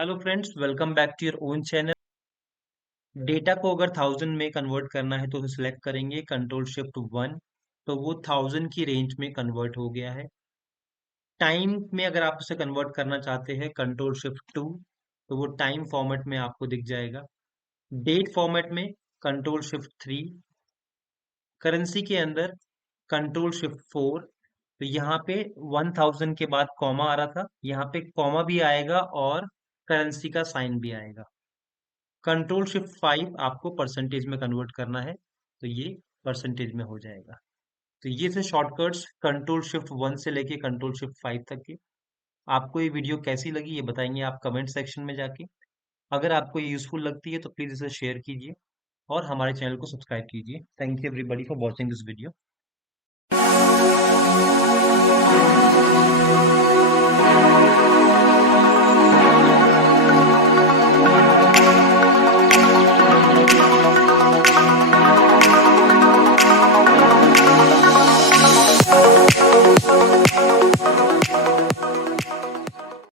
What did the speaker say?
Hello friends, welcome back to your own channel. Data को अगर 1000 में कन्वर्ट करना है तो उसे सिलेक्ट करेंगे कंट्रोल शिफ्ट 1। तो वो 1000 की रेंज में कन्वर्ट हो गया है। टाइम में अगर आप उसे कन्वर्ट करना चाहते हैं कंट्रोल शिफ्ट 2, तो वो टाइम फॉर्मेट में आपको दिख जाएगा। डेट फॉर्मेट में कंट्रोल शिफ्ट 3। करेंसी के अंदर कंट्रोल शिफ्ट 4। तो यहाँ पे 1000 के बाद कॉमा आ रहा था, यहाँ पे कॉमा भी आएगा और करेंसी का साइन भी आएगा। कंट्रोल शिफ्ट 5 आपको परसेंटेज में कन्वर्ट करना है, तो ये परसेंटेज में हो जाएगा। तो ये थे शॉर्टकट्स कंट्रोल शिफ्ट 1 से लेके कंट्रोल शिफ्ट 5 तक के। आपको ये वीडियो कैसी लगी ये बताएंगे आप कमेंट सेक्शन में जाके। अगर आपको ये यूजफुल लगती है तो प्लीज इसे शेयर कीजिए और हमारे चैनल को सब्सक्राइब कीजिए। Thank you everybody for watching this video.